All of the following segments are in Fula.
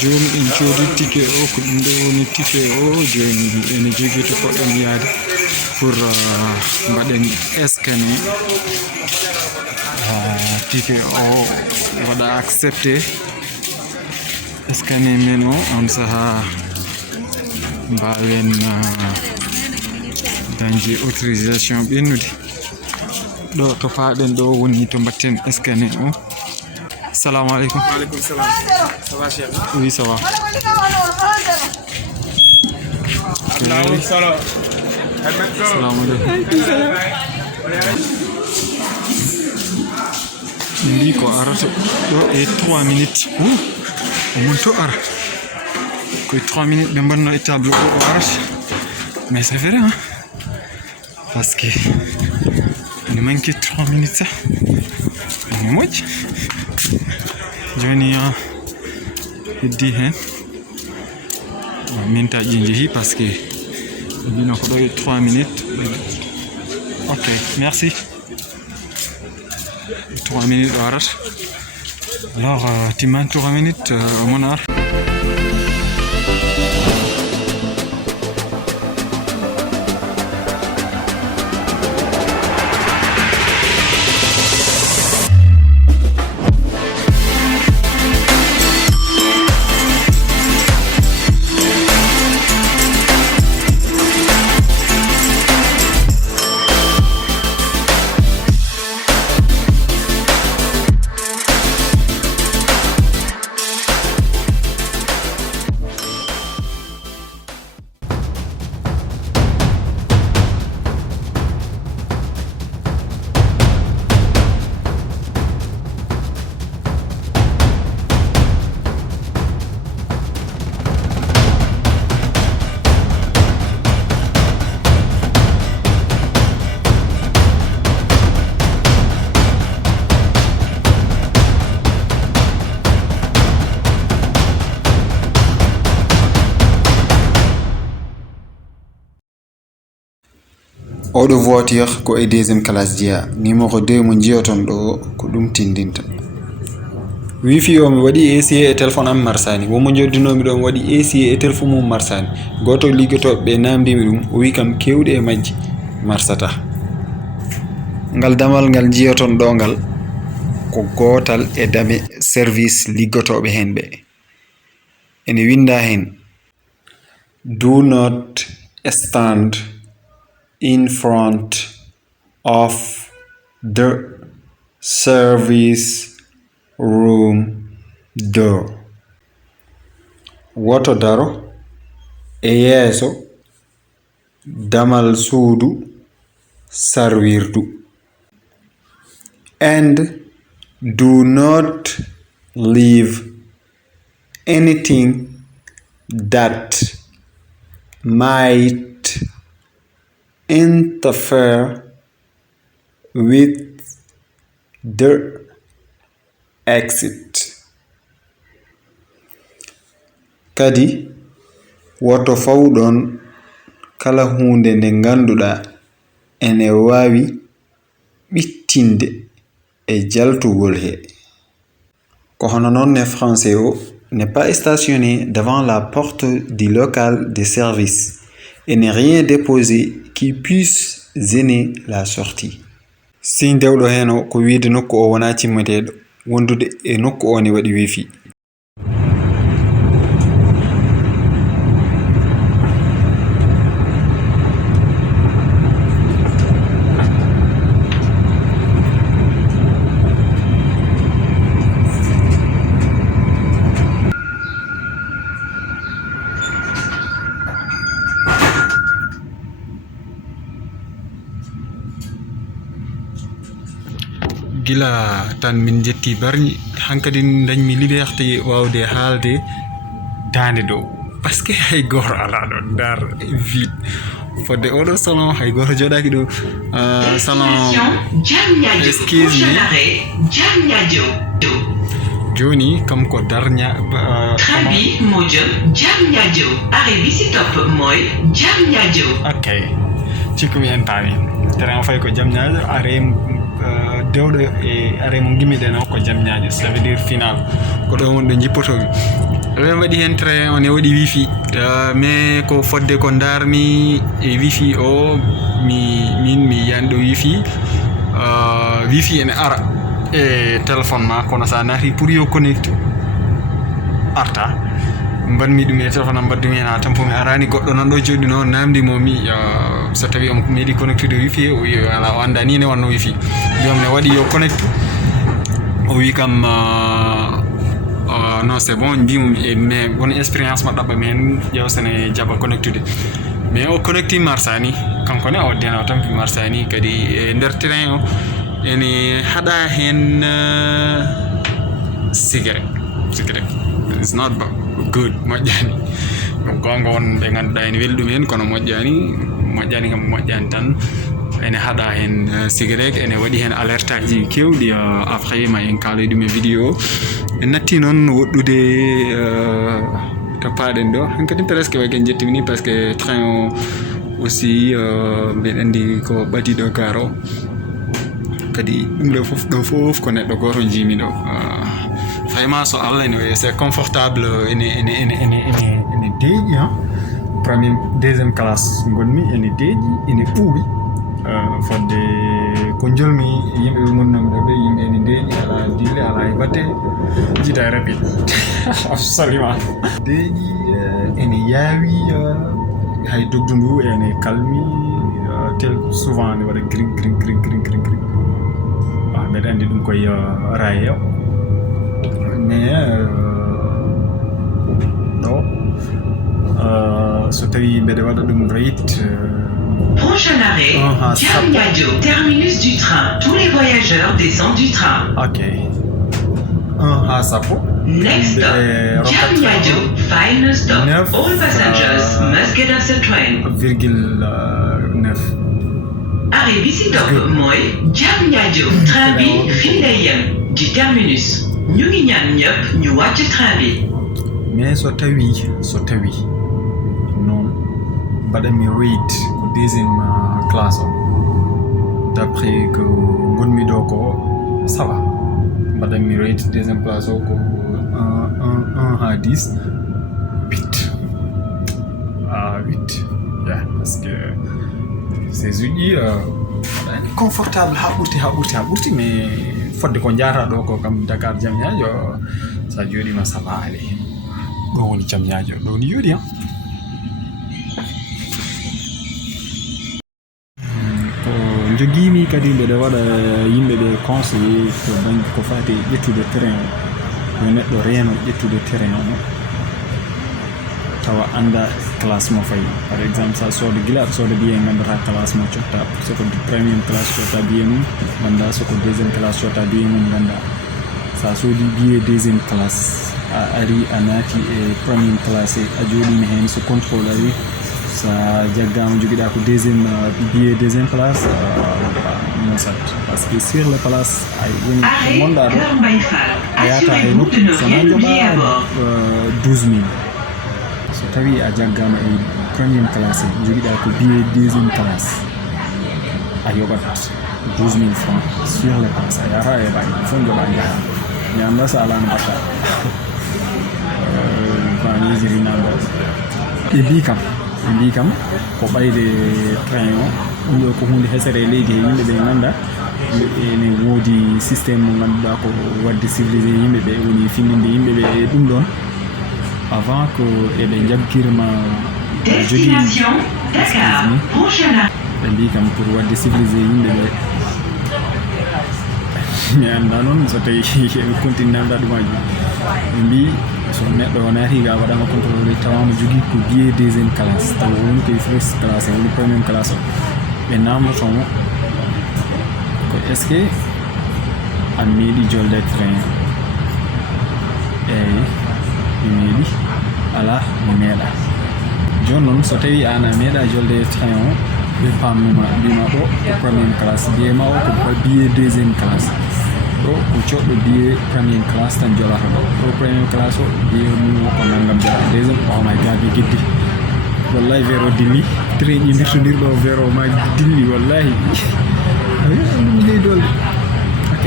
joni en jodi ticket o ko ɗum ɗo woni ticket o joni ene jogui to poɗɗen yaade pour mbaɗen scanner ticket o waɗa accepté scanner men o on saaha mbawen dañde autorisation ɓennude ɗo to paaɗen ɗo woni to mbatten scanner o. Assalamu alaikum. Wa alaikum salam. Ça va, cher? Oui, ça va. Assalamu alaikum. Ndi ko arata ɗo e 3 minutes. O mun to ara. Koye 3 minutes ɓe mbanno e table o arata. Mais c'est vrai, hein? Parce que il manque 3 minutes ça. On est moitié. Joni heddi hen mintaji jeehi parce que bino ko ɗo 3 minutes. Ok, merci. 3 minutes o arata. Alors timman 3 minutes mon ara. Oɗo voiture ko e deuxième classe jiya numéro 2 mo jiyoton ɗo ko ɗum tindinta. Wifi o mi waɗi essayé e téléphone am marsani, womo joddinomi ɗo mi waɗi essayé e téléphone mum marsani. Goto liggotoɓe ɓe namdimi ɗum o wi kam kewɗe e majji marsata. Ngal damal ngal jiyoton ɗo ngal ko gotal e dame service liggotoɓe hen ɓe. Ene winda hen do not stand in front of the service room door. Woto daro e yeso damal suudu sarwirdu. And do not leave anything that might interfere with the exit. Kadi woto fawɗon kala hunde nde ganduɗa ene wawi ɓittinde e jaltugol he. Ko hono non ne français o n'est pas stationné devant la porte du local de service et n'est rien déposé qui puisse gêner la sortie. Signe dewɗo hen o ko wiide nokku o wona cimmeteɗo, wondude e nokku o ne waɗi wifi. Gila tan min jetti barñi hankadi dañmi liberté wawde haalde dande ɗo parce que hay goto ala ɗo dar vide fodde oɗo salon hay goto joɗaki ɗo salon excuse me joni kam ko darña trabi mojo Diamniadio arrêt Visite moy Diamniadio. Ok cikkumi en paami terrain fay ko Diamniadio arrêt dewɗo e arrêt mo gimmiɗen o ko Diamniadio ça veut dire final ko ɗo wonɗo jippotomi ɓe waɗi hen train on e waɗi wifi mais ko fodde ko darmi e wifi o min mi yiyan ɗo wifi ene ara e téléphone ma kono sa naati pour yo connecte arta mbanmi ɗum e téléphone am mbaddumi hen ha tampo mi arani goɗɗo nan ɗo joɗi noon namdimomi so tawi on meeɗi connectude wifi o wi ala o anda ni ne wanno wifi mbiyam ne waɗi yo connecte o wi kam non c'est bon mbimo mais won expérience ma ɗaɓɓa men ƴewsene jaɓa connectude mais o connecti marsani kanko ne o waddena o tampi marsani kadi e nder train o ene haɗa hen cigarette it's not good moƴƴani gonga won ɓe ganduɗa ene weeli ɗum hen kono moƴƴani kam moƴƴani tan ene haɗa hen cigarette ene waɗi hen alerte aji kewɗi après ma en kaaloy ɗum e vidéo en natti noon woɗɗude to paaɗen ɗo hankadi presque way ken jettimini par ce que train o aussi mbeɗa andi ko ɓadiɗo gare o kadi ɗum ɗo fof ko neɗɗo goto jimi ɗo vraiment so Allah ene c'est confortable ene deeƴi premier deuxième classe gonmi ene deeƴi ene ɓuuɓi fodde ko jolmi yimɓe ɓe gonnomi ɗo ɓe yimɓe ene deeƴi ala dille ala e batte jiita e rapide absolument deeƴi ene yaawi hay dogdu ndu ene kalmi tel souvent ne waɗa gring mbeɗa andi ɗum koye raye o mais ɗo so tawi mbeɗa waɗa ɗum rate prochain arrêt Diamniadio, terminus du train. Tous les voyageurs descendent du train. Ok. 1 ha sappo. Next stop Diamniadio, final stop. All passengers must get off the train. 9. Arrêt Visite mooy Diamniadio. Train bi fii lay yem du terminus. ñu ngi ñaan ñëpp ñu wàcc train bi. mais so tawi non mbaɗanmi rate ko deuxième classe o d'après ko gonmi ɗo ko ça va mbaɗanmi rate deuxième classe o ko 1 ha 10 8 yeah parce que ces uji waɗani confortable ha ɓurti mais fodde ko jata ɗo ko kam Dakar Diamniadio sa joɗima ça va aller ɗo woni Diamniadio ɗo woni yoɗi ko joguimi kadi mbeɗa waɗa yimɓeɓe conseillé to banggue ko fati ƴettude train o yo neɗɗo reeno ƴettude train o tawa anda classe mo fayi par exemple sa sooda gila aɗa sooda billet gandata classe mo cotta soko premium classe cotta billet mum ganda soko deuxième classe cotta billet mum ganda sa soodi billet deuxième classe a ari a naati e premium classe a jooɗima hen so contrôle ari sa jaggama joguiɗa ko deuxième billet deuxième classe mosat par ce que sur les places ay woni gonɗa ɗo a yata hay nokku sona joɓa 12 000 so tawi a jaggama e premium classe joguiɗa ko billet deuxième classe a yoɓat 12 000 francs sur les places a yata e ɓaɗi fo joɓa jaha mi anda sa ala no mbatta banijiri nanɗo ɓe mbi kam ko ɓayde train o ɗum ɗo ko hunde hesere leydi he yimɓeɓe ganda ene woodi systéme mo ganduɗa ko wadde civilisé yimɓeɓe woni finninde yimɓeɓe e ɗum ɗon avant que eɓe jabkirma jogui ɓe mbi kam pour wadde civilisé yimɓeɓe mi anda noon so tawi eɓe continue namɗa ɗumaji ɓe mbi so neɗɗo o naati ga waɗama contrôlé tawama jogui ko billet deuxième classe taw woni koye first classe woni premium classe o ɓe namdotomo ko est ce que a meeɗi jolde train eyyi mi meeɗi ala mi meeɗa joni noon so tawi an a meeɗa jolde train o ɓe pammuma mbima ɗo ko premium classe mbiyema o ko billet deuxième classe ɗo ko coɗɗo billet premium classe tan jolata ɗo premium classe o billet mum ko naggam jolata deuxième o ma gaabi gueddi wallahi vers o dilli train ɗi dirtodirɗo vers o ma dilli wallahi ɗum ley dolde ok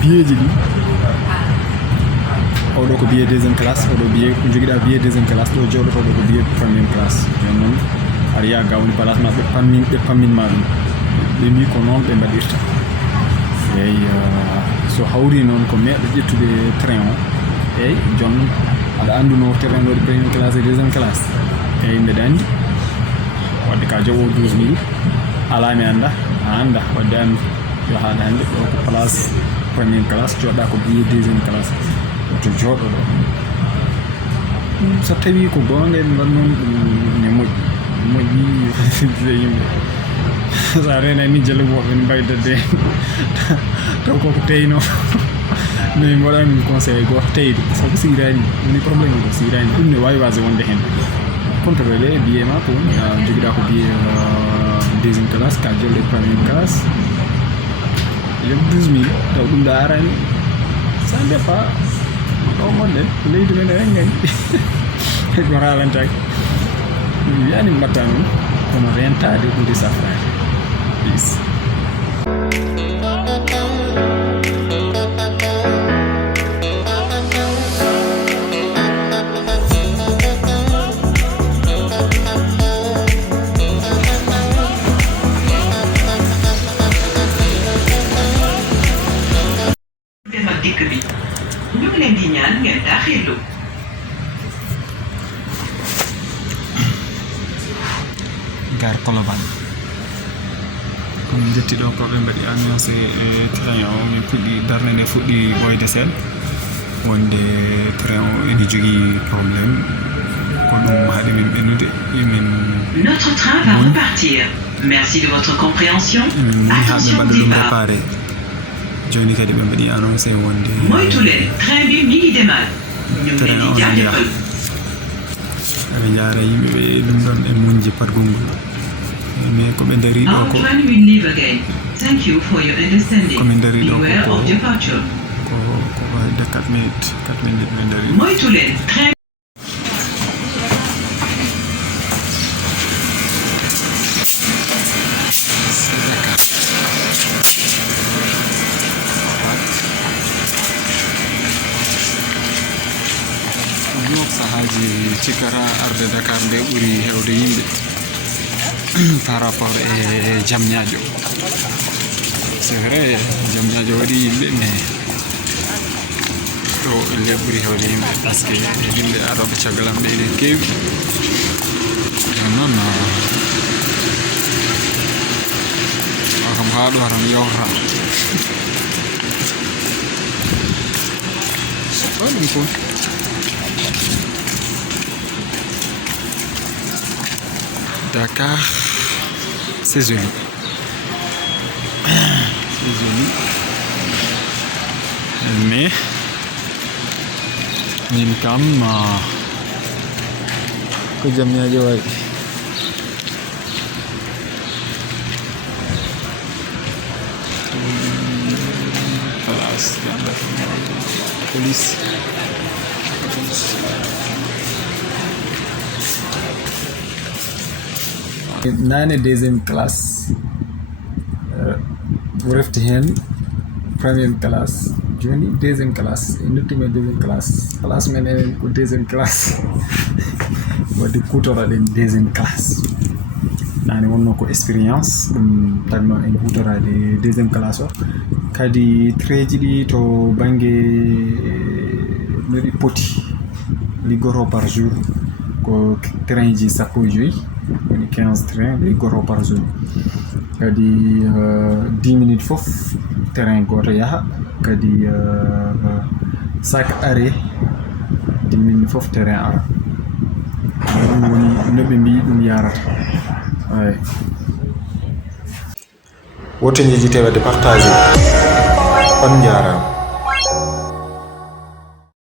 billet ji ɗi oɗo ko biye deuxième classe oɗo biye ko jogiɗa biye deuxième classe ɗo joɗoto ɗo ko biye première classe joni noon aɗa yiya ga woni place ma ɓe pamminma ɗum ɓe mbi ko noon ɓe mbaɗirta eyi so hawri noon ko meeɗo ƴettude train o eyi jon aɗa anduno train waɗi première classe et deuxième classe eyi mbeɗa andi wadde ka jogo 12 000 ala mi anda a anda wadde an yo haade hannde ɗo ko place première classe joɗɗa ko billet deuxième classe to jooɗo ɗo so tawi ko gonga en wannoon ɗum ne moƴƴi yimɓe sa renani jalluɓoɓe ne mbaydade taw koko teyno mais mbaɗani ɗum conseillé goto teyde sabu sirani woni probléme ko sirani ɗum ne wawi wasde wonde hen contrôlé billet ma ko woni joguiɗa ko billet deuxième classe ka jolle première classe yom 12 000 taw ɗum ɗo arani ça dépend ɗo modde leydi men en gani ko haalantaki wiyani mbatta noon kono rentade ɓuuri safrade peace. Gar Colobane kono jetti ɗo ko ɓe mbaɗi annoncé train o min puɗɗi darde nde fuɗɗi ɓoyde seeɗa wonde train o ene jogui probléme ko ɗum haɗi min ɓennude min Notre train va repartir. Merci de votre compréhension. Attention départ. Réparé. Joni kadi ɓe mbaɗi annoncé wonde moytulen train bi mi ngi demal ñu ngi leen di jaajëfal ɓe jaara yimɓe ɓe ɗum ɗon e muñji patgol mais ko ɓe dari ɗo ko train will leave again. Thank you for your understanding. Komin dari ɗo Beware of departure. ko wayde 4 minutes ɓe dari moytulen train sahaji cikara arde Dakar nde ɓuri hewde yimɓe par rapport e Diamniadio. C'est vrai Diamniadio waɗi yimɓe mais ɗo nde ɓuri hewde yimɓe par ce que yimɓe aroɓe caggal am ɓe ene keewi jon noon o kam ha ɗo tan yawta o ɗum fof Dakar, c'est joli. C'est joli. Mais, min kam, ko Diamniadio way. Place, police. Nane deuxième classe refti hen première classe joni deuxième classe e nottuma deuxième classe place men enen ko deuxième classe wadde kutoraɗen deuxième classe nane wonno ko expérience ɗum tagno en hutorade deuxième classe o kadi treji ɗi to banggue noɗi poti liggoto par jour ko train ji 15 woni 15 train liggoto par jour kadi 10 minutes fof train goto yaha kadi chaque arrêt 10 minutes fof train ara ɗum woni noɓe mbi ɗum yarata ay woto njejjitee wadde partage on jarama.